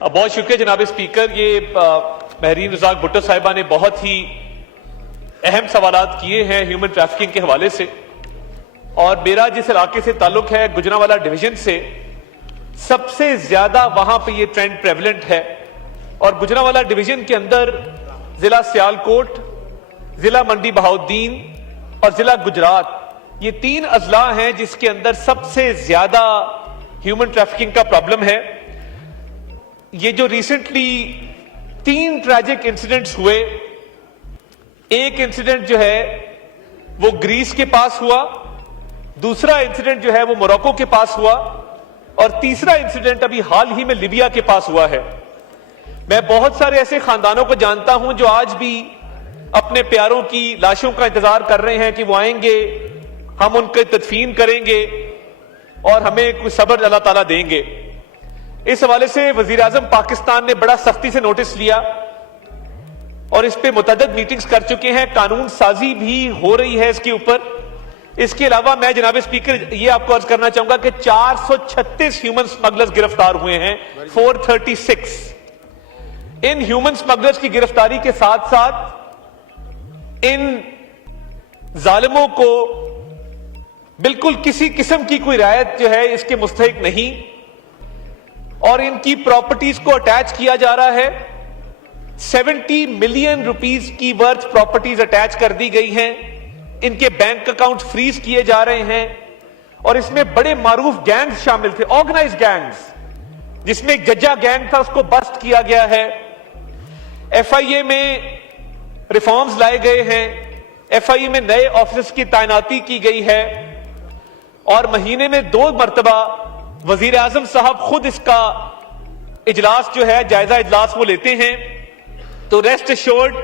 بہت شکریہ جناب اسپیکر. یہ مہرین رزاق بھٹو صاحبہ نے بہت ہی اہم سوالات کیے ہیں ہیومن ٹریفکنگ کے حوالے سے, اور میرا جس علاقے سے تعلق ہے گجرانوالہ ڈویژن سے, سب سے زیادہ وہاں پہ یہ ٹرینڈ پریولنٹ ہے. اور گجرانوالہ ڈویژن کے اندر ضلع سیالکوٹ, ضلع منڈی بہاؤالدین اور ضلع گجرات, یہ 3 اضلاع ہیں جس کے اندر سب سے زیادہ ہیومن ٹریفکنگ کا پرابلم ہے. یہ جو ریسنٹلی 3 ٹریجک انسیڈنٹس ہوئے, ایک انسیڈنٹ جو ہے وہ گریس کے پاس ہوا, دوسرا انسیڈنٹ جو ہے وہ موروکو کے پاس ہوا, اور تیسرا انسیڈنٹ ابھی حال ہی میں لیبیا کے پاس ہوا ہے. میں بہت سارے ایسے خاندانوں کو جانتا ہوں جو آج بھی اپنے پیاروں کی لاشوں کا انتظار کر رہے ہیں کہ وہ آئیں گے, ہم ان کی تدفین کریں گے اور ہمیں کوئی صبر اللہ تعالیٰ دیں گے. اس حوالے سے وزیر اعظم پاکستان نے بڑا سختی سے نوٹس لیا اور اس پہ متعدد میٹنگز کر چکے ہیں, قانون سازی بھی ہو رہی ہے اس کے اوپر. اس کے علاوہ میں جناب اسپیکر یہ آپ کو عرض کرنا چاہوں گا کہ 436 ہیومن سمگلرز گرفتار ہوئے ہیں, 436. ان ہیومن سمگلرز کی گرفتاری کے ساتھ ساتھ ان ظالموں کو بالکل کسی قسم کی کوئی رعایت جو ہے اس کے مستحق نہیں, اور ان کی پراپرٹیز کو اٹیچ کیا جا رہا ہے. 70 ملین روپیز کی ورتھ پراپرٹیز اٹیچ کر دی گئی ہیں, ان کے بینک اکاؤنٹ فریز کیے جا رہے ہیں, اور اس میں بڑے معروف گینگز شامل تھے, آرگنائز گینگز, جس میں ایک ججا گینگ تھا, اس کو بسٹ کیا گیا ہے. ایف آئی اے میں ریفارمز لائے گئے ہیں, ایف آئی اے میں نئے آفیسرز کی تعیناتی کی گئی ہے, اور مہینے میں 2 مرتبہ وزیر اعظم صاحب خود اس کا اجلاس جو ہے جائزہ اجلاس وہ لیتے ہیں. تو ریسٹ ایشورڈ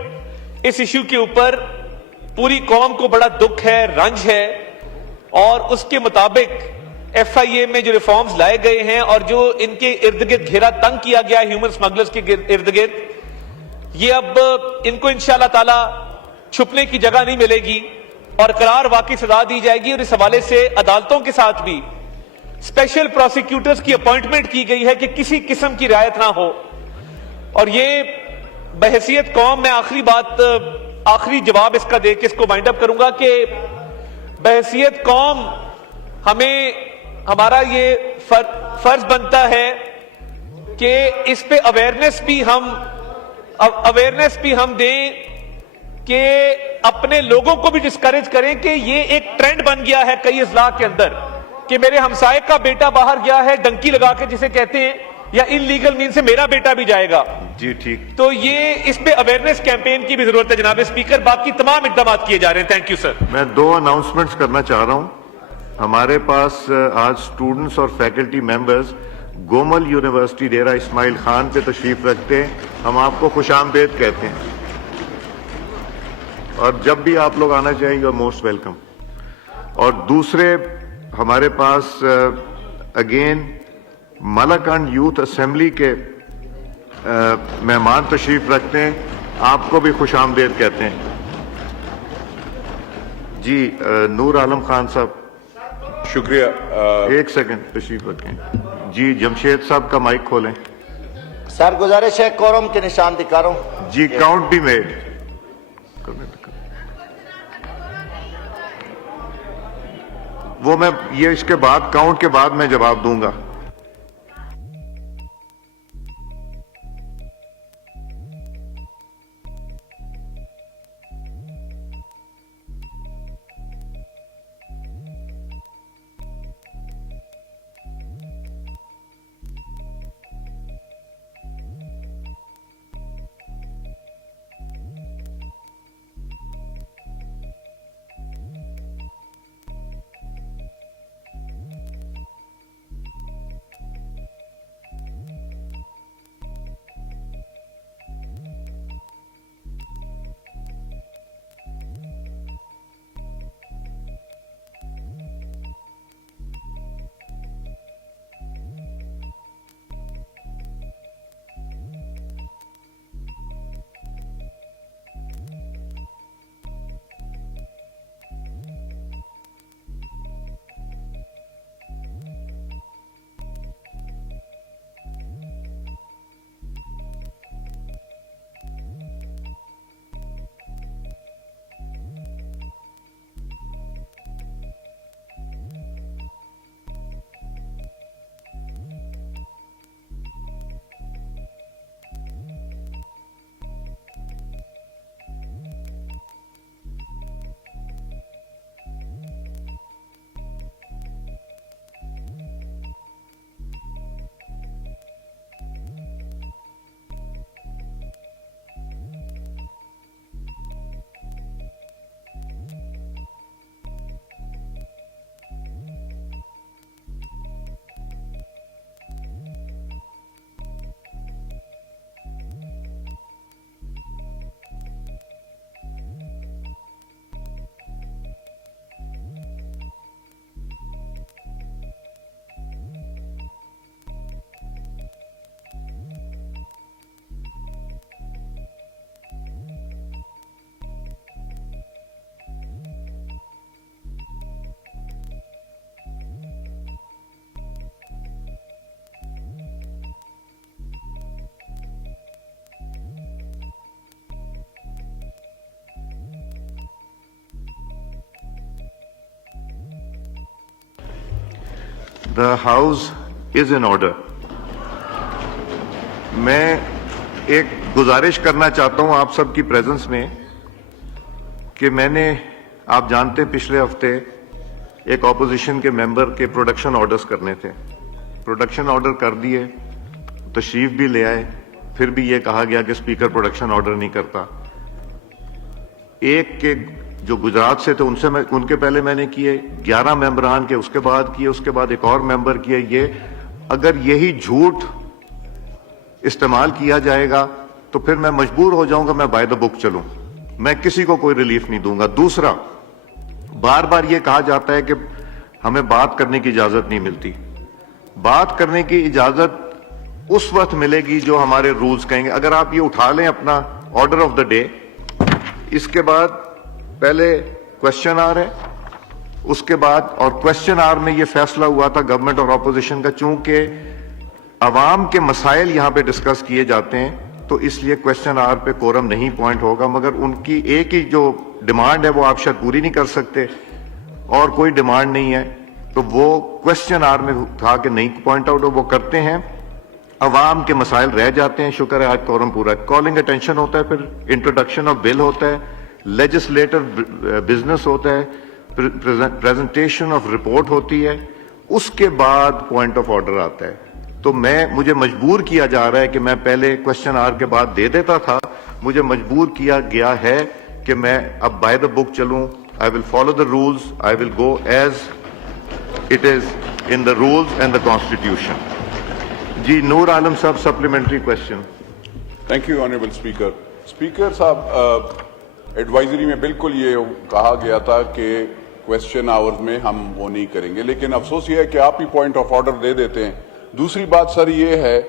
اس ایشو کے اوپر پوری قوم کو بڑا دکھ ہے, رنج ہے, اور اس کے مطابق ایف آئی اے میں جو ریفارمز لائے گئے ہیں اور جو ان کے ارد گرد گھیرا تنگ کیا گیا ہے ہیومن سمگلرز کے ارد گرد, یہ اب ان کو انشاءاللہ تعالی چھپنے کی جگہ نہیں ملے گی اور قرار واقعی سزا دی جائے گی. اور اس حوالے سے عدالتوں کے ساتھ بھی اسپیشل پروسیکیوٹرز کی اپوائنٹمنٹ کی گئی ہے کہ کسی قسم کی رعایت نہ ہو. اور یہ بحیثیت قوم, میں آخری جواب اس کا دے کے اس کو وائنڈ اپ کروں گا کہ بحیثیت قوم ہمیں ہمارا یہ فرض بنتا ہے کہ اس پہ اویئرنیس بھی ہم دیں کہ اپنے لوگوں کو بھی ڈسکریج کریں کہ یہ ایک ٹرینڈ بن گیا ہے کئی اضلاع کے اندر کہ میرے ہمسائے کا بیٹا باہر گیا ہے ڈنکی لگا کے جسے کہتے ہیں, یا ان لیگل مین سے میرا بیٹا بھی جائے گا. جی ٹھیک. تو یہ اس پہ اویئرنیس کیمپین کی بھی ضرورت ہے جناب اسپیکر. باقی تمام اقدامات کیے جا رہے ہیں. Thank you sir. میں 2 اناؤنسمنٹس کرنا چاہ رہا ہوں. ہمارے پاس آج اسٹوڈنٹس اور faculty members Gomal university Dera Ismail Khan پہ تشریف رکھتے ہیں. ہم آپ کو خوش آمدید کہتے ہیں, اور جب بھی آپ لوگ آنا چاہیں یو آر موسٹ ویلکم. اور دوسرے ہمارے پاس اگین ملاکنڈ یوتھ اسمبلی کے مہمان تشریف رکھتے ہیں, آپ کو بھی خوش آمدید کہتے ہیں. جی نور عالم خان صاحب. شکریہ. 1 سیکنڈ تشریف رکھیں. جی جمشید صاحب کا مائک کھولیں. سر گزارش ہے کورم کے نشان دکھا رہا ہوں. جی کاؤنٹ بھی میڈ. وہ میں یہ اس کے بعد کاؤنٹ کے بعد میں جواب دوں گا. The House is in order. میں ایک گزارش کرنا چاہتا ہوں آپ سب کی پریزنس میں کہ میں نے، آپ جانتے ہیں پچھلے ہفتے ایک اپوزیشن کے ممبر کے پروڈکشن آرڈرز کرنے تھے، پروڈکشن آرڈر کر دیے، تشریف بھی لے آئے، پھر بھی یہ کہا گیا کہ اسپیکر پروڈکشن آرڈر نہیں کرتا۔ ایک کے جو گجرات سے تھے ان کے پہلے میں نے کیے 11 ممبران کے، اس کے بعد کیے، اس کے بعد ایک اور ممبر کیے۔ یہ اگر یہی جھوٹ استعمال کیا جائے گا تو پھر میں مجبور ہو جاؤں گا میں بائی دا بک چلوں، میں کسی کو کوئی ریلیف نہیں دوں گا۔ دوسرا، بار بار یہ کہا جاتا ہے کہ ہمیں بات کرنے کی اجازت نہیں ملتی۔ بات کرنے کی اجازت اس وقت ملے گی جو ہمارے رولز کہیں گے۔ اگر آپ یہ اٹھا لیں اپنا آرڈر آف دا ڈے، اس کے بعد پہلے کوشچن آر ہے، اس کے بعد، اور کوشچن آر میں یہ فیصلہ ہوا تھا گورنمنٹ اور اپوزیشن کا، چونکہ عوام کے مسائل یہاں پہ ڈسکس کیے جاتے ہیں تو اس لیے کوشچن آر پہ کورم نہیں پوائنٹ ہوگا، مگر ان کی ایک ہی جو ڈیمانڈ ہے وہ آپ شاید پوری نہیں کر سکتے، اور کوئی ڈیمانڈ نہیں ہے تو وہ کوشچن آر میں تھا کہ نہیں پوائنٹ آؤٹ وہ کرتے ہیں، عوام کے مسائل رہ جاتے ہیں۔ شکر ہے آج کورم پورا ہے۔ کالنگ اٹینشن ہوتا ہے، پھر انٹروڈکشن آف بل ہوتا ہے، لیجسلیٹر بزنس ہوتا ہے، پریزنٹیشن آف رپورٹ ہوتی ہے، اس کے بعد پوائنٹ آف آرڈر آتا ہے۔ تو مجھے مجبور کیا جا رہا ہے کہ میں پہلے کوشچن آر کے بعد دے دیتا تھا، مجھے مجبور کیا گیا ہے کہ میں اب بائی دا بک چلوں۔ I will follow the rules, I will go as it is in the rules and the constitution. جی نور عالم صاحب supplementary question. Thank you honourable speaker. Speaker صاحب، ایڈوائزری میں بالکل یہ کہا گیا تھا کہ کوشچن آورز میں ہم وہ نہیں کریں گے، لیکن افسوس یہ ہے کہ آپ ہی پوائنٹ آف آرڈر دے دیتے ہیں۔ دوسری بات سر یہ ہے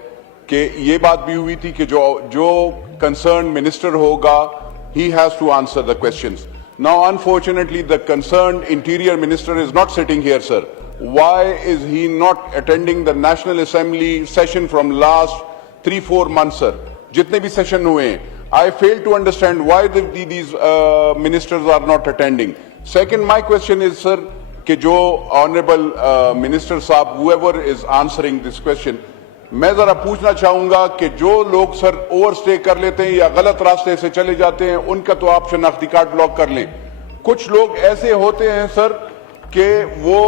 کہ یہ بات بھی ہوئی تھی کہ جو کنسرن منسٹر ہوگا he has to answer the questions. Now unfortunately the concerned interior minister is not sitting here, sir. Why is he not attending the National Assembly session from last 3-4 months, sir? Jitne bhi session hue hain, I fail to understand why these ministers are not attending. Second, my question is, sir, کہ جو honourable minister صاحب whoever is answering this question، میں ذرا پوچھنا چاہوں گا کہ جو لوگ سر اوور اسٹے کر لیتے ہیں یا غلط راستے سے چلے جاتے ہیں ان کا تو آپ شناختی کارڈ بلاک کر لیں۔ کچھ لوگ ایسے ہوتے ہیں سر کہ وہ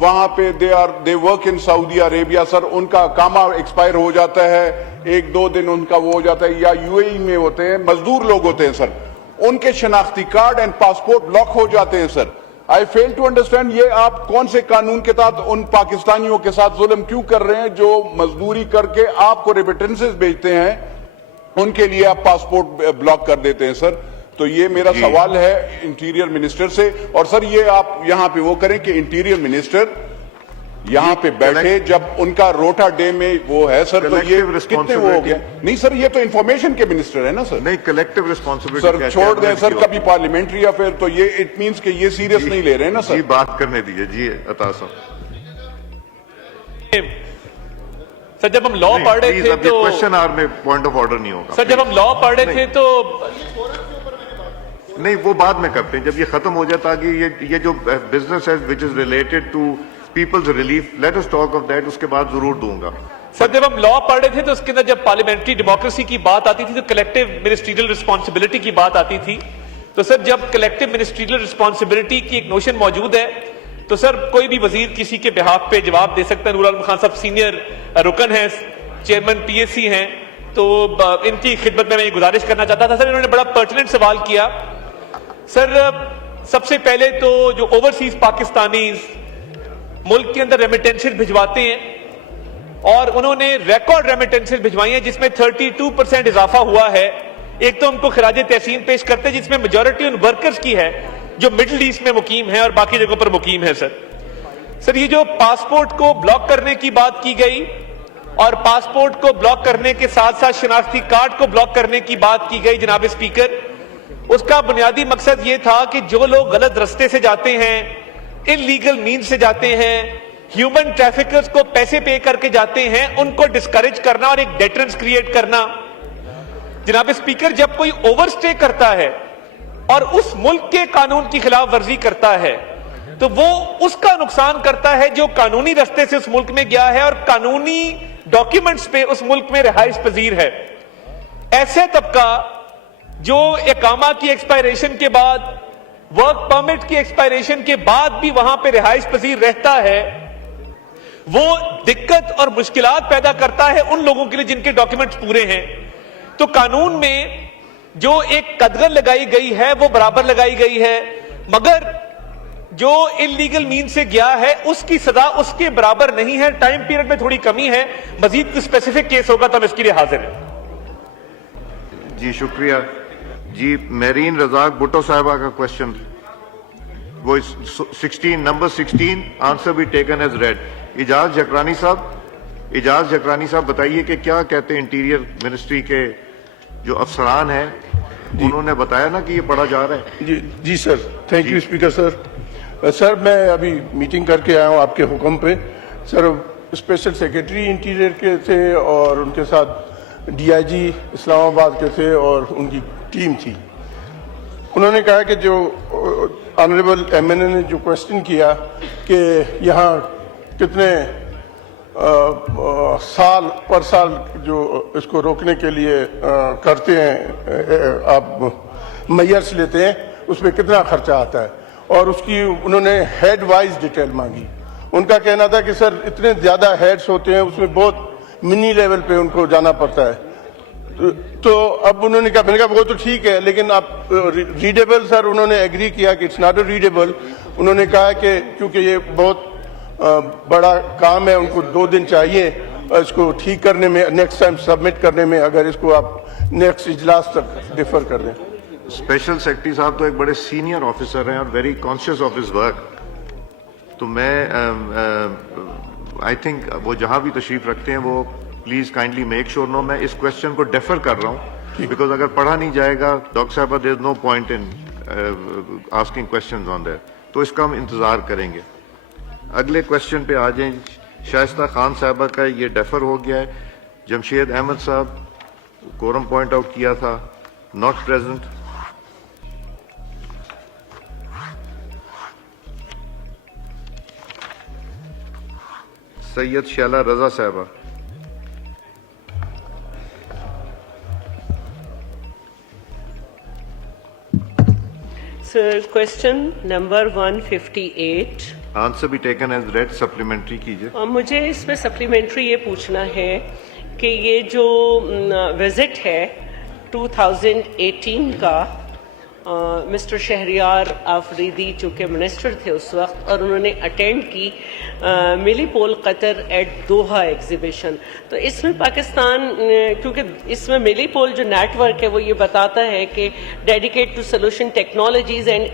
وہاں پہ they work in سعودی عربیہ، سر ان کا اقامہ ایکسپائر ہو جاتا ہے، 1-2 دن ان کا وہ ہو جاتا ہے، یا UAE میں ہوتے ہیں، مزدور لوگ ہوتے ہیں سر، ان کے شناختی کارڈ اینڈ پاسپورٹ بلاک ہو جاتے ہیں سر۔ I fail to understand یہ آپ کون سے قانون کے تحت ان پاکستانیوں کے ساتھ ظلم کیوں کر رہے ہیں جو مزدوری کر کے آپ کو ریمیٹنسز بھیجتے ہیں، ان کے لیے آپ پاسپورٹ بلاک کر دیتے ہیں سر۔ تو یہ میرا سوال ہے انٹیریئر منسٹر سے، اور سر یہ آپ یہاں پہ وہ کریں کہ انٹیریئر منسٹر یہاں پہ بیٹھے جب ان کا روٹا ڈے میں وہ ہے سر، تو یہ کتنے وہ ہو گیا؟ نہیں سر، یہ تو انفارمیشن کے منسٹر ہے نا سر۔ نہیں، کلیکٹیو ریسپانسبلٹی سر چھوڑ دیں سر کبھی پارلیمنٹری افیئر، تو یہ اٹ مینس کہ یہ سیریس نہیں لے رہے ہیں نا سر۔ جی بات کرنے دیجیے۔ جی عطا صاحب سر جب ہم لا پڑھ رہے تھے تو کوشچن آر میں پوائنٹ آف آرڈر نہیں ہوگا۔ سر جب ہم لا پڑھ رہے تھے تو نہیں، وہ بعد میں کرتے ہیں جب یہ ختم ہو جاتا کہ یہ جو بزنس ہے which is related to people's relief, let us talk of that، اس کے بعد ضرور دوں گا۔ سر جب ہم لا پڑھ رہے تھے تو اس کے اندر جب پارلیمنٹری ڈیموکریسی کی بات آتی تھی تو کلیکٹیو منسٹریل رسپانسبلٹی کی بات آتی تھی، تو سر جب کلیکٹیو منسٹریل رسپانسبلٹی کی ایک نوشن موجود ہے تو سر کوئی بھی وزیر کسی کے بہاف پہ جواب دے سکتا ہے۔ نور عالم خان صاحب سینئر رکن ہیں، چیئرمین PSC ہیں، تو ان کی خدمت میں یہ گزارش کرنا چاہتا تھا۔ سر انہوں نے بڑا پرٹیننٹ سوال کیا۔ سر سب سے پہلے تو جو اوورسیز پاکستانیز ملک کے اندر ریمیٹنسز بھجواتے ہیں، اور انہوں نے ریکارڈ ریمیٹنسز بھجوائی ہیں جس میں 32% اضافہ ہوا ہے۔ ایک تو ان کو خراج تحسین پیش کرتے ہیں جس میں میجورٹی ان ورکرز کی ہے جو مڈل ایسٹ میں مقیم ہیں اور باقی جگہوں پر مقیم ہے۔ سر یہ جو پاسپورٹ کو بلاک کرنے کی بات کی گئی اور پاسپورٹ کو بلاک کرنے کے ساتھ ساتھ شناختی کارڈ کو بلاک کرنے کی بات کی گئی جناب اسپیکر، اس کا بنیادی مقصد یہ تھا کہ جو لوگ غلط رستے سے جاتے ہیں، ان لیگل مینز سے جاتے ہیں، ہیومن ٹریفکرز کو پیسے پے کر کے جاتے ہیں، ان کو ڈسکریج کرنا اور ایک ڈیٹرنس کریٹ کرنا۔ جناب اسپیکر، جب کوئی اوور سٹے کرتا ہے اور اس ملک کے قانون کی خلاف ورزی کرتا ہے تو وہ اس کا نقصان کرتا ہے جو قانونی رستے سے اس ملک میں گیا ہے اور قانونی ڈاکیومنٹس پہ اس ملک میں رہائش پذیر ہے. ایسے طبقہ جو اقامہ کی ایکسپائریشن کے بعد، ورک پرمٹ کی ایکسپائریشن کے بعد بھی وہاں پہ رہائش پذیر رہتا ہے، وہ دقت اور مشکلات پیدا کرتا ہے ان لوگوں کے لیے جن کے ڈاکیومنٹس پورے ہیں. تو قانون میں جو ایک قدغن لگائی گئی ہے وہ برابر لگائی گئی ہے، مگر جو انلیگل مین سے گیا ہے اس کی سزا اس کے برابر نہیں ہے. ٹائم پیریڈ میں تھوڑی کمی ہے، مزید کوئی اسپیسیفک کیس ہوگا تو ہم اس کے لیے حاضر ہیں. جی شکریہ. جی میرین رزاق بھٹو صاحبہ کا کوشچن، وہ 16 نمبر 16 آنسر بھی ٹیکن ایز ریڈ. اجاز جکرانی صاحب بتائیے کہ کیا کہتے ہیں انٹیریئر منسٹری کے جو افسران ہیں، انہوں نے بتایا نا کہ یہ پڑھا جا رہا ہے. جی سر، تھینک یو اسپیکر سر. سر میں ابھی میٹنگ کر کے آیا ہوں آپ کے حکم پہ. سر اسپیشل سیکریٹری انٹیریئر کے تھے اور ان کے ساتھ ڈی آئی جی اسلام آباد کے تھے اور ان کی ٹیم تھی. انہوں نے کہا کہ جو آنریبل ایم این اے نے جو کوشچن کیا کہ یہاں کتنے سال پر سال جو اس کو روکنے کے لیے کرتے ہیں، آپ میئرس لیتے ہیں، اس میں کتنا خرچہ آتا ہے، اور اس کی انہوں نے ہیڈ وائز ڈیٹیل مانگی. ان کا کہنا تھا کہ سر اتنے زیادہ ہیڈس ہوتے ہیں، اس میں بہت منی لیول پہ ان کو جانا پڑتا ہے. تو اب انہوں نے کہا، میں نے کہا وہ تو ٹھیک ہے لیکن آپ ریڈیبل، سر انہوں نے ایگری کیا کہ اٹس ناٹ اے ریڈیبل. انہوں نے کہا کہ کیونکہ یہ بہت بڑا کام ہے، ان کو 2 دن چاہیے اس کو ٹھیک کرنے میں، نیکسٹ ٹائم سبمٹ کرنے میں، اگر اس کو آپ نیکسٹ اجلاس تک ڈیفر کر دیں. اسپیشل سیکرٹری صاحب تو ایک بڑے سینئر آفیسر ہیں اور very conscious of his work. تو میں آئی تھنک وہ جہاں بھی تشریف رکھتے ہیں وہ پلیز کائنڈلی میک شور نو. میں اس کوشچن کو ڈیفر کر رہا ہوں بیکاز اگر پڑھا نہیں جائے گا ڈاکٹر صاحبہ there is no point in asking questions on that. تو اس کا ہم انتظار کریں گے. اگلے کوشچن پہ آ جائیں. شائستہ خان صاحبہ کا یہ ڈیفر ہو گیا ہے. جمشید احمد صاحب کورم پوائنٹ آؤٹ کیا تھا، ناٹ پریزنٹ. سید شیلہ رضا صاحبہ. سر کوشچن نمبر 158 آنسر بھی ٹیکن ایز ریڈ. سپلیمنٹری کیجئے. مجھے اس میں سپلیمنٹری یہ پوچھنا ہے کہ یہ جو وزٹ ہے 2018 کا، مسٹر شہریار آفریدی چونکہ منسٹر تھے اس وقت، اور انہوں نے اٹینڈ کی ملی پول قطر ایٹ دوحہ ایگزیبیشن. تو اس میں پاکستان، کیونکہ اس میں ملی پول جو نیٹ ورک ہے وہ یہ بتاتا ہے کہ dedicate to solution technologies and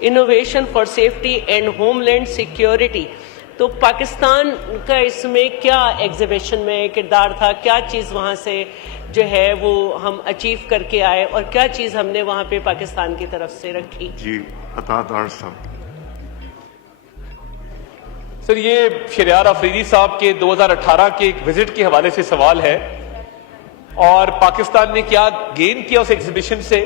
innovation for safety and homeland security. تو پاکستان کا اس میں کیا ایگزیبیشن میں کردار تھا، کیا چیز وہاں سے جو ہے وہ ہم اچیو کر کے آئے، اور کیا چیز ہم نے وہاں پہ پاکستان کی طرف سے رکھی؟ جی عطاء صاحب. سر یہ شہریار آفریدی صاحب کے 2018 کے ایک وزٹ کے حوالے سے سوال ہے، اور پاکستان نے کیا گین کیا اس ایگزیبیشن سے،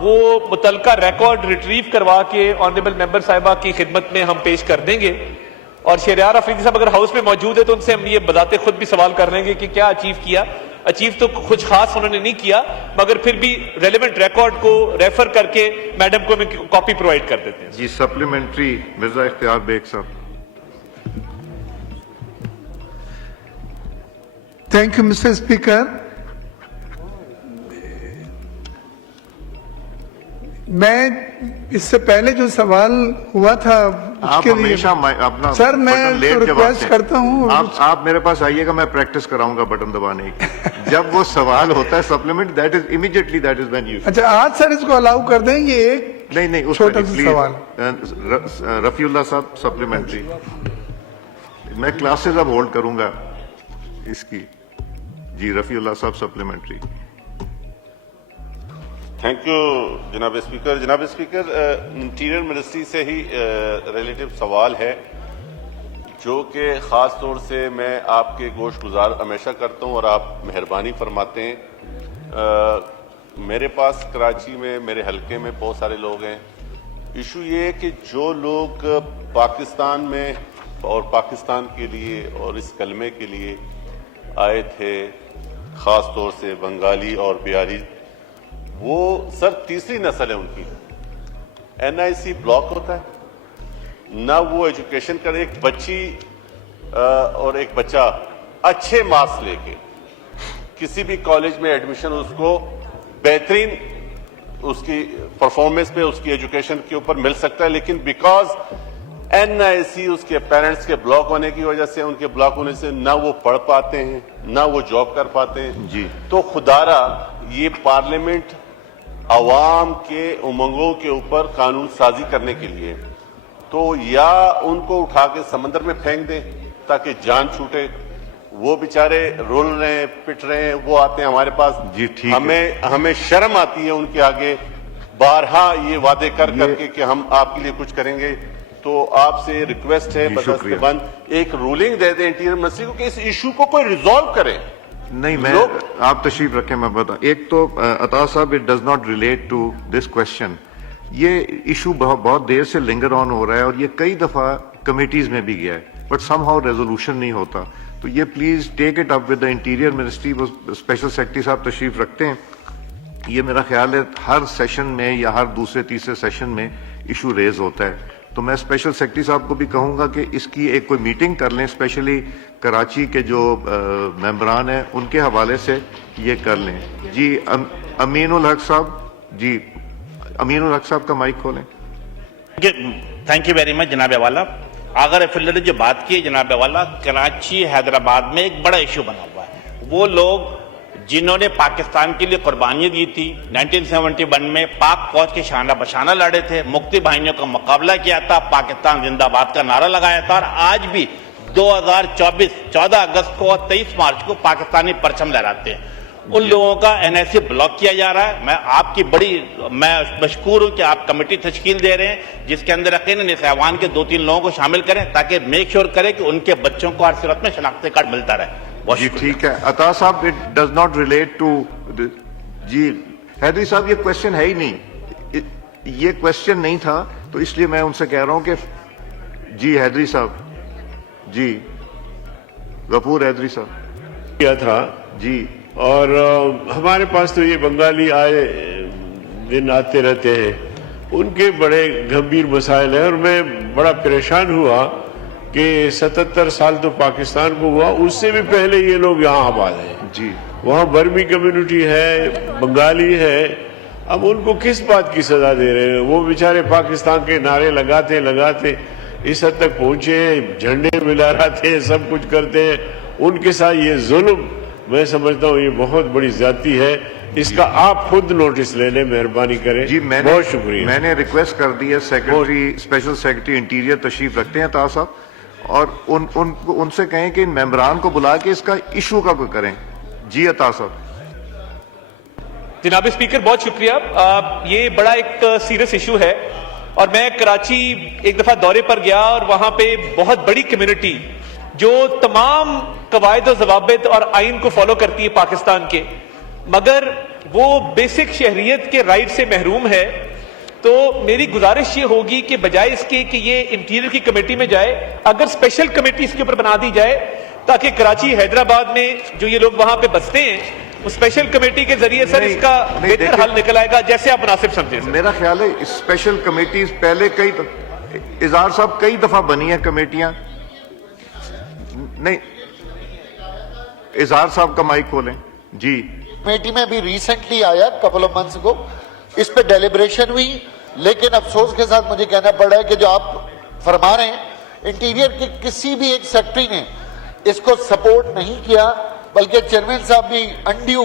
وہ متعلقہ ریکارڈ ریٹریو کروا کے آنریبل ممبر صاحبہ کی خدمت میں ہم پیش کر دیں گے. اور شہریار آفریدی صاحب اگر ہاؤس میں موجود ہے تو ان سے ہم یہ بذات خود بھی سوال کر لیں گے کہ کیا اچیو کیا. اچیو تو کچھ خاص انہوں نے نہیں کیا، مگر پھر بھی ریلیونٹ ریکارڈ کو ریفر کر کے میڈم کو کاپی پرووائڈ کر دیتے ہیں. جی سپلیمنٹری مرزا اختیار بیگ صاحب. Thank you mister speaker. میں اس سے پہلے جو سوال ہوا تھا اس کے لیے سر میں ریکویسٹ کرتا ہوں، آپ میرے پاس آئیے گا، میں پریکٹس کراؤں گا بٹن دبانے کی. جب وہ سوال ہوتا ہے supplement, that is immediately that is when you. اچھا آج سر اس کو الاؤ کر دیں. یہ ایک نہیں اس چھوٹا سا سوال. رفیع اللہ صاحب سپلیمنٹری. میں کلاسز اب ہولڈ کروں گا اس کی. جی رفیع اللہ صاحب سپلیمنٹری. تھینک یو جناب اسپیکر. جناب اسپیکر انٹیریئر منسٹری سے ہی ریلیٹو سوال ہے جو کہ خاص طور سے میں آپ کے گوش گزار ہمیشہ کرتا ہوں اور آپ مہربانی فرماتے ہیں. میرے پاس کراچی میں میرے حلقے میں بہت سارے لوگ ہیں ایشو یہ ہے کہ جو لوگ پاکستان میں اور پاکستان کے لیے اور اس کلمے کے لیے آئے تھے، خاص طور سے بنگالی اور بہاری، وہ سر تیسری نسل ہے ان کی. NIC بلاک ہوتا ہے، نہ وہ ایجوکیشن کرے. ایک بچی اور ایک بچہ اچھے مارکس لے کے کسی بھی کالج میں ایڈمیشن اس کو بہترین اس کی پرفارمنس پہ، اس کی ایجوکیشن کے اوپر مل سکتا ہے، لیکن بیکاز NIC اس کے پیرنٹس کے بلاک ہونے کی وجہ سے، ان کے بلاک ہونے سے نہ وہ پڑھ پاتے ہیں نہ وہ جاب کر پاتے ہیں. جی تو خدارا یہ پارلیمنٹ عوام کے امنگوں کے اوپر قانون سازی کرنے کے لیے تو یا ان کو اٹھا کے سمندر میں پھینک دیں تاکہ جان چھوٹے. وہ بیچارے رول رہے ہیں، پٹ رہے ہیں، وہ آتے ہیں ہمارے پاس. جی ٹھیک ہے. ہمیں شرم آتی ہے ان کے آگے بارہا یہ وعدے کر کے کہ ہم آپ کے لیے کچھ کریں گے. تو آپ سے ریکویسٹ ہے بند ایک رولنگ دے دیں انٹیریئر منسٹری کو کہ اس ایشو کو کوئی ریزالو کرے. نہیں، میں آپ تشریف رکھیں، میں بتا. ایک تو عطا صاحب، it does not relate to this question. یہ ایشو بہت دیر سے لنگر آن ہو رہا ہے اور یہ کئی دفعہ کمیٹیز میں بھی گیا ہے، بٹ سم ہاؤ ریزولوشن نہیں ہوتا. تو یہ please take it up with the interior ministry. وہ اسپیشل سیکرٹری صاحب تشریف رکھتے ہیں. یہ میرا خیال ہے ہر سیشن میں یا ہر دوسرے تیسرے سیشن میں ایشو ریز ہوتا ہے. تو میں اسپیشل سیکرٹری صاحب کو بھی کہوں گا کہ اس کی ایک کوئی میٹنگ کر لیں، اسپیشلی کراچی کے جو ممبران ہیں ان کے حوالے سے یہ کر لیں. جی امین الحق صاحب، جی امین الحق صاحب کا مائک کھولیں. تھینک یو ویری مچ جناب والا. اگر افیلر نے جو بات کی جناب والا، کراچی حیدرآباد میں ایک بڑا ایشو بنا ہوا ہے. وہ لوگ جنہوں نے پاکستان کے لیے قربانیاں دی تھی، 1971 میں پاک فوج کے شانہ بشانہ لڑے تھے، مفتی بھائیوں کا مقابلہ کیا تھا، پاکستان زندہ باد کا نعرہ لگایا تھا، اور آج بھی 2024 14 اگست کو اور 23 مارچ کو پاکستانی پرچم لہراتے ہیں. ان لوگوں کا NIC بلاک کیا جا رہا ہے. میں مشکور ہوں کہ آپ کمیٹی تشکیل دے رہے ہیں جس کے اندر یقیناً اس ایوان کے 2-3 لوگوں کو شامل کریں تاکہ میک شور کریں کہ ان کے بچوں کو ہر صورت میں شناختی کارڈ ملتا رہے. جی ٹھیک ہے. عطا صاحب، it does not relate to. جی حیدری صاحب، یہ کوشچن ہے ہی نہیں، یہ کوشچن نہیں تھا، تو اس لیے میں ان سے کہہ رہا ہوں کہ جی حیدری صاحب، جی غفور حیدری صاحب کیا تھا جی. اور ہمارے پاس تو یہ بنگالی آئے دن آتے رہتے ہیں، ان کے بڑے گمبھیر مسائل ہیں، اور میں بڑا پریشان ہوا کہ 77 سال تو پاکستان کو ہوا، اس سے بھی پہلے یہ لوگ یہاں آباد ہیں. جی وہاں برمی کمیونٹی ہے، بنگالی ہے. اب ان کو کس بات کی سزا دے رہے ہیں؟ وہ بیچارے پاکستان کے نعرے لگاتے اس حد تک پہنچے ہیں، جھنڈے میں لہراتے ہیں، سب کچھ کرتے ہیں. ان کے ساتھ یہ ظلم، میں سمجھتا ہوں یہ بہت بڑی زیادتی ہے. اس کا آپ خود نوٹس لے لیں، مہربانی کریں. جی بہت شکریہ. میں نے ریکویسٹ کر دی ہے، سیکرٹری اسپیشل سیکرٹری انٹیریئر تشریف رکھتے ہیں عطا صاحب، اور ان سے کہیں کہ ان ممبران کو بلا کے اس کا ایشو کا کوئی کریں. جی عطا صاحب. جناب اسپیکر بہت شکریہ. یہ بڑا ایک سیریس ایشو ہے، اور میں کراچی ایک دفعہ دورے پر گیا اور وہاں پہ بہت بڑی کمیونٹی جو تمام قواعد و ضوابط اور آئین کو فالو کرتی ہے پاکستان کے، مگر وہ بیسک شہریت کے رائٹ سے محروم ہے. تو میری گزارش یہ ہوگی کہ بجائے اس کے کہ یہ انٹیریئر کی کمیٹی میں جائے، اگر اسپیشل کمیٹی اس کے اوپر بنا دی جائے تاکہ کراچی حیدرآباد میں جو یہ لوگ وہاں پہ بستے ہیں، اسپیشل کمیٹی کے ذریعے سر اس کا بہتر حل نکل آئے گا، جیسے آپ مناسب سمجھیں. میرا خیال ہے اسپیشل کمیٹیز پہلے اظہار صاحب کئی دفعہ بنی ہیں کمیٹیاں. نہیں، اظہار صاحب کا مائک کھولیں. جی کمیٹی میں بھی ریسنٹلی آیا کپل آف منتھس کو، اس پہ ڈیلیبریشن ہوئی، لیکن افسوس کے ساتھ مجھے کہنا پڑ رہا ہے کہ جو آپ فرما رہے ہیں، انٹیریئر کے کسی بھی ایک سیکٹری نے اس کو سپورٹ نہیں کیا، بلکہ چیئرمین صاحب بھی انڈیو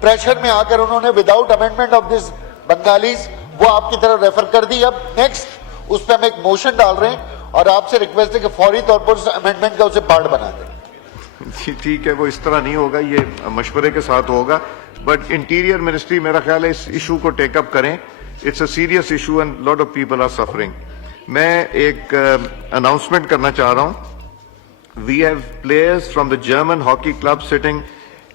پریشر میں آ کر انہوں نے وداؤٹ امینڈمنٹ آف دس بنگالیز وہ آپ کی طرف ریفر کر دی. اب نیکسٹ اس پہ ہم ایک موشن ڈال رہے ہیں اور آپ سے ریکویسٹ ہے کہ فوری طور پر اس امینڈمنٹ کا اسے پارٹ بنا دیں. جی ٹھیک ہے، وہ اس طرح نہیں ہوگا، یہ مشورے کے ساتھ ہوگا. بٹ انٹیریئر منسٹری میرا خیال ہے اس ایشو کو ٹیک اپ کریں. It's a serious issue and lot of people are suffering. میں ایک اناؤنسمنٹ کرنا چاہ رہا ہوں. We have players from the German hockey club sitting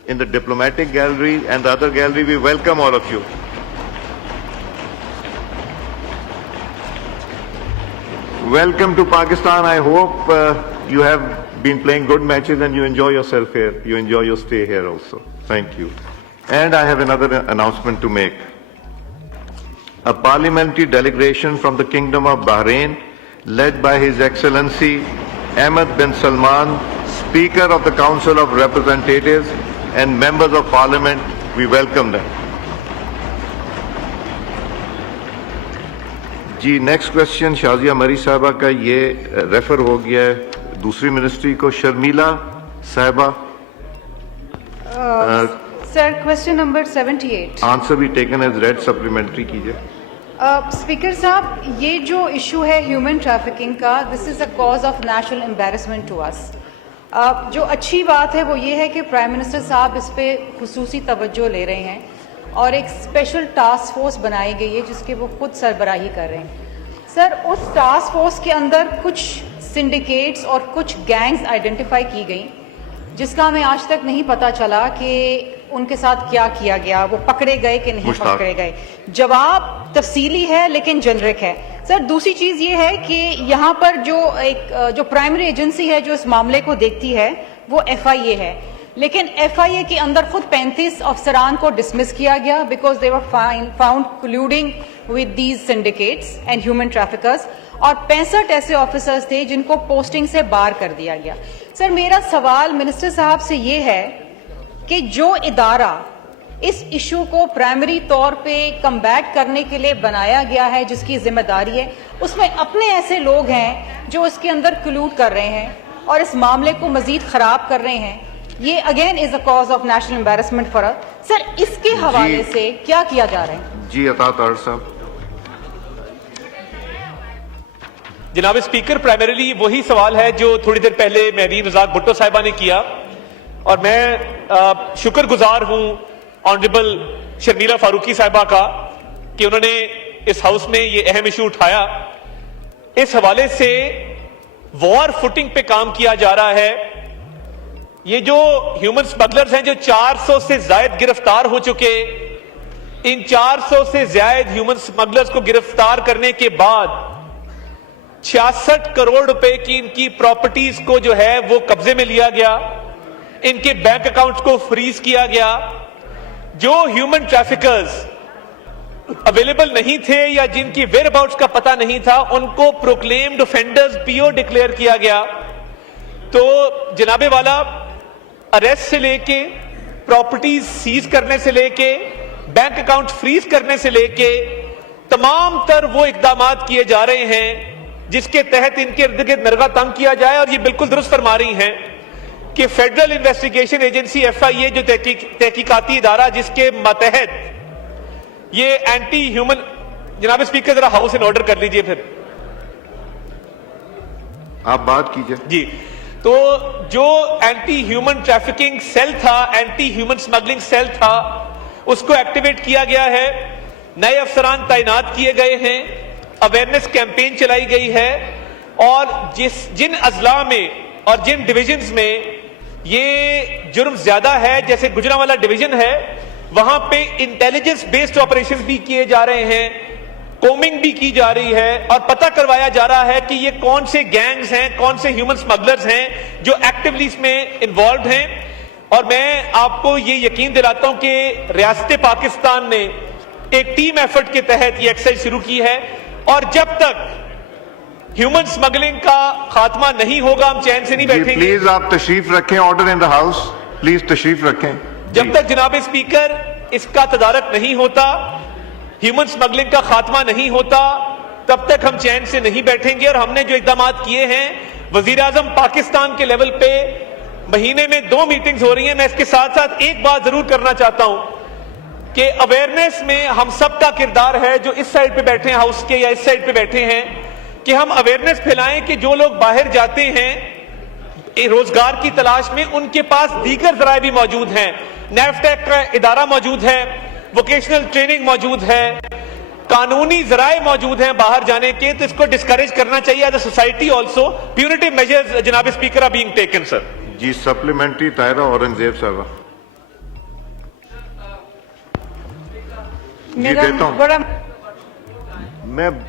in the diplomatic gallery and the other gallery. We welcome all of you. welcome to Pakistan. I hope you have been playing good matches and you enjoy yourself here. You enjoy your stay here also. Thank you. And I have another announcement to make. A parliamentary delegation from the Kingdom of Bahrain, led by His Excellency Ahmed bin Salman, Speaker of the Council of Representatives and Members of Parliament, we welcome them. جی next question Shazia Marri صاحبہ کا یہ refer ہو گیا ہے دوسری ministry کو. شرمیلا صاحبہ sir question number 78 answer بھی ٹیکن ایز ریڈ سپلیمنٹری کیجیے. اسپیکر صاحب یہ جو ایشو ہے ہیومن ٹریفکنگ کا this is a cause of national embarrassment to us. جو اچھی بات ہے وہ یہ ہے کہ پرائم منسٹر صاحب اس پہ خصوصی توجہ لے رہے ہیں اور ایک اسپیشل ٹاسک فورس بنائی گئی ہے جس کے وہ خود سربراہی کر رہے ہیں. سر اس ٹاسک فورس کے اندر کچھ سنڈیکیٹس اور کچھ گینگز آئیڈینٹیفائی کی گئیں جس کا ہمیں آج تک نہیں پتہ چلا کہ ان کے ساتھ کیا کیا گیا, وہ پکڑے گئے کہ نہیں پکڑے گئے. جواب تفصیلی ہے لیکن جنرک ہے. سر دوسری چیز یہ ہے کہ یہاں پر جو پرائمری ایجنسی ہے جو اس معاملے کو دیکھتی ہے وہ FIA ہے, لیکن FIA کے اندر خود 35 افسران کو ڈسمس کیا گیا because they were found colluding with these syndicates and human traffickers, اور 65 ایسے آفیسرز تھے جن کو پوسٹنگ سے باہر کر دیا گیا. سر میرا سوال منسٹر صاحب سے یہ ہے کہ جو ادارہ اس ایشو کو پرائمری طور پہ کمبیٹ کرنے کے لیے بنایا گیا ہے, جس کی ذمہ داری ہے, اس میں اپنے ایسے لوگ ہیں جو اس کے اندر کلیوڈ کر رہے ہیں اور اس معاملے کو مزید خراب کر رہے ہیں. یہ again is a cause of national embarrassment for us. Sir اس کے حوالے سے کیا کیا جا رہا ہے؟ جی عطا طاہر صاحب. جناب اسپیکر پرائمریلی وہی سوال ہے جو تھوڑی دیر پہلے مہرین رزاق بھٹو صاحبہ نے کیا, اور میں شکر گزار ہوں آنریبل شرمیلا فاروقی صاحبہ کا کہ انہوں نے اس ہاؤس میں یہ اہم ایشو اٹھایا. اس حوالے سے وار فوٹنگ پہ کام کیا جا رہا ہے. یہ جو ہیومن سمگلرز ہیں جو 400 سے زائد گرفتار ہو چکے, ان 400 سے زائد ہیومن سمگلرز کو گرفتار کرنے کے بعد 66 کروڑ روپے کی ان کی پراپرٹیز کو جو ہے وہ قبضے میں لیا گیا, ان کے بینک اکاؤنٹس کو فریز کیا گیا. جو ہیومن ٹریفکرز اویلیبل نہیں تھے یا جن کی ویئر اباؤٹس کا پتہ نہیں تھا ان کو پروکلیمڈ offenders PO ڈکلیئر کیا گیا. تو جناب والا اریسٹ سے لے کے پراپرٹیز سیز کرنے سے لے کے بینک اکاؤنٹ فریز کرنے سے لے کے تمام تر وہ اقدامات کیے جا رہے ہیں جس کے تحت ان کے ارد گرد نرغہ تنگ کیا جائے. اور یہ بالکل درست فرما رہی ہیں کہ فیڈرل انویسٹیگیشن ایجنسی FIA جو تحقیقاتی ادارہ جس کے ماتحت یہ اینٹی ہیومن. جناب اسپیکر ذرا ہاؤس ان آرڈر کر لیجئے, پھر آپ بات کیجئے. جی تو جو اینٹی ہیومن ٹریفکنگ سیل تھا, اینٹی ہیومن سمگلنگ سیل تھا, اس کو ایکٹیویٹ کیا گیا ہے. نئے افسران تعینات کیے گئے ہیں, اویئرنیس کیمپین چلائی گئی ہے, اور جن اضلاع میں اور جن ڈویژنز میں یہ جرم زیادہ ہے جیسے گجرانوالہ ڈویژن ہے وہاں پہ انٹیلیجنس بیسڈ آپریشنز بھی کیے جا رہے ہیں, کومنگ بھی کی جا رہی ہے, اور پتہ کروایا جا رہا ہے کہ یہ کون سے گینگز ہیں, کون سے ہیومن سمگلرز ہیں جو ایکٹیولی اس میں انوالوڈ ہیں. اور میں آپ کو یہ یقین دلاتا ہوں کہ ریاست پاکستان نے ایک ٹیم ایفرٹ کے تحت یہ ایکسرسائز شروع کی ہے, اور جب تک ہیومن سمگلنگ کا خاتمہ نہیں ہوگا ہم چین سے نہیں بیٹھیں گے. پلیز آپ تشریف رکھیں, order in the house, please تشریف رکھیں. جب تک جناب اسپیکر اس کا تدارک نہیں ہوتا, ہیومن سمگلنگ کا خاتمہ نہیں ہوتا, تب تک ہم چین سے نہیں بیٹھیں گے. اور ہم نے جو اقدامات کیے ہیں, وزیر اعظم پاکستان کے لیول پہ مہینے میں 2 میٹنگز ہو رہی ہیں. میں اس کے ساتھ ساتھ ایک بات ضرور کرنا چاہتا ہوں کہ اویئرنیس میں ہم سب کا کردار ہے, جو اس سائڈ پہ بیٹھے ہیں ہاؤس کے یا اس سائڈ پہ بیٹھے ہیں, کہ ہم اویئرنیس پھیلائیں کہ جو لوگ باہر جاتے ہیں روزگار کی تلاش میں ان کے پاس دیگر ذرائع بھی موجود ہیں. نیفٹیک کا ادارہ موجود ہے, ووکیشنل ٹریننگ موجود ہے, قانونی ذرائع موجود ہیں باہر جانے کے, تو اس کو ڈسکریج کرنا چاہیے. As a society also punitive measures جناب speaker are being taken. Sir جی سپلیمنٹری طاہرہ اورنگزیب صاحبہ. جی دیتا ہوں میں.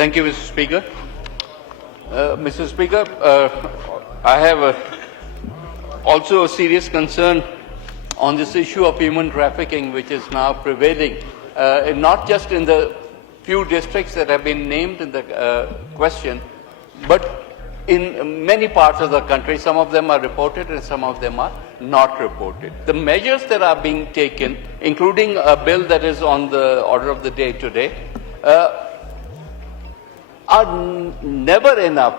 Thank you, Mr. Speaker. Mr. Speaker, I have also a serious concern on this issue of human trafficking, which is now prevailing, not just in the few districts that have been named in the question, but in many parts of the country. Some of them are reported and some of them are not reported. The measures that are being taken, including a bill that is on the order of the day today, are never enough.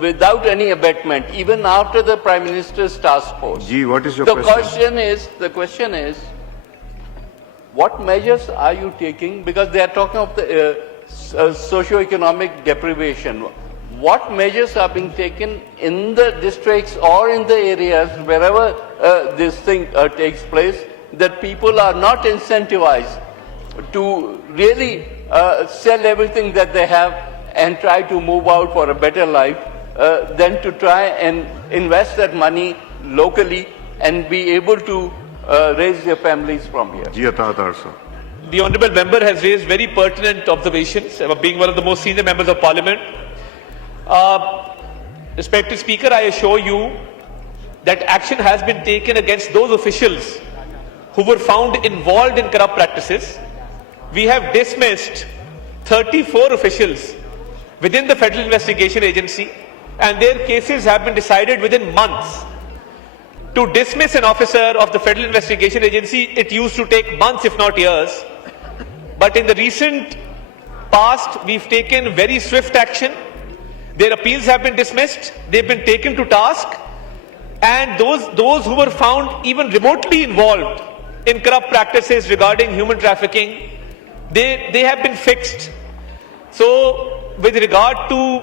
without any abatement even after the Prime Minister's task force. Ji, what is your question? The question is, what measures are you taking? Because they are talking of the socio-economic deprivation. What measures are being taken in the districts or in the areas wherever this thing takes place, that people are not incentivized to really sell everything that they have and try to move out for a better life, than to try and invest that money locally and be able to raise their families from here. Ji, Atar sir. The honourable member has raised very pertinent observations, being one of the most senior members of parliament. Respected Speaker, I assure you that action has been taken against those officials who were found involved in corrupt practices. We have dismissed 34 officials within the Federal Investigation Agency and their cases have been decided within months. To dismiss an officer of the Federal Investigation Agency, it used to take months if not years. But in the recent past, we've taken very swift action. Their appeals have been dismissed. They've been taken to task. And those who were found even remotely involved in corrupt practices regarding human trafficking, they have been fixed. So, with regard to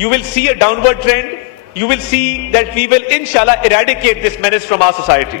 you will see a downward trend. you will see that we will inshallah eradicate this menace from our society.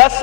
10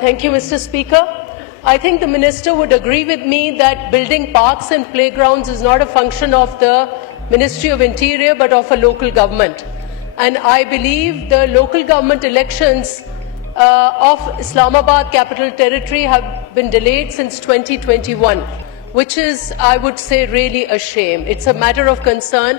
Thank you, Mr. Speaker. I think the Minister would agree with me that building parks and playgrounds is not a function of the Ministry of Interior but of a local government. And I believe the local government elections of Islamabad Capital Territory have been delayed since 2021, which is, I would say, really a shame. It's a matter of concern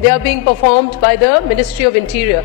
they are being performed by the Ministry of Interior.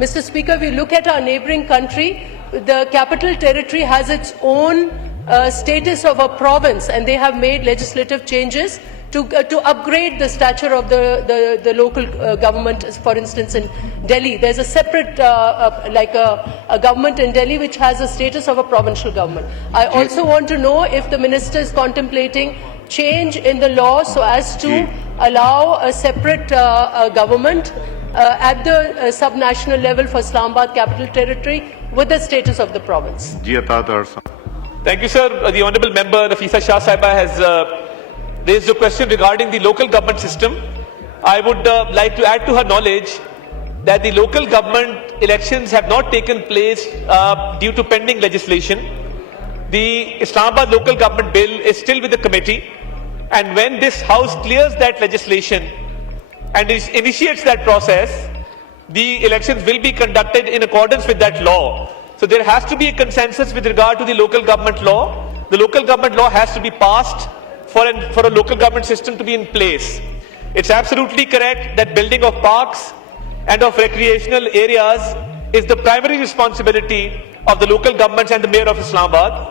Mr. Speaker, we look at our neighboring country, the Capital Territory has its own status of a province, and they have made legislative changes to upgrade the stature of the local government. For instance, in Delhi, there's a separate like a government in Delhi which has a status of a provincial government. I also want to know if the minister is contemplating change in the law so as to allow a separate government at the subnational level for Islamabad Capital Territory with the status of the province. Thank you, sir. The honourable member Nafisa Shah Sahiba has raised a question regarding the local government system. I would like to add to her knowledge that the local government elections have not taken place due to pending legislation. The Islamabad local government bill is still with the committee, and when this house clears that legislation and initiates that process, the elections will be conducted in accordance with that law. So there has to be a consensus with regard to the local government law. The local government law has to be passed for a local government system to be in place. It's absolutely correct that building of parks and of recreational areas is the primary responsibility of the local governments and the mayor of Islamabad.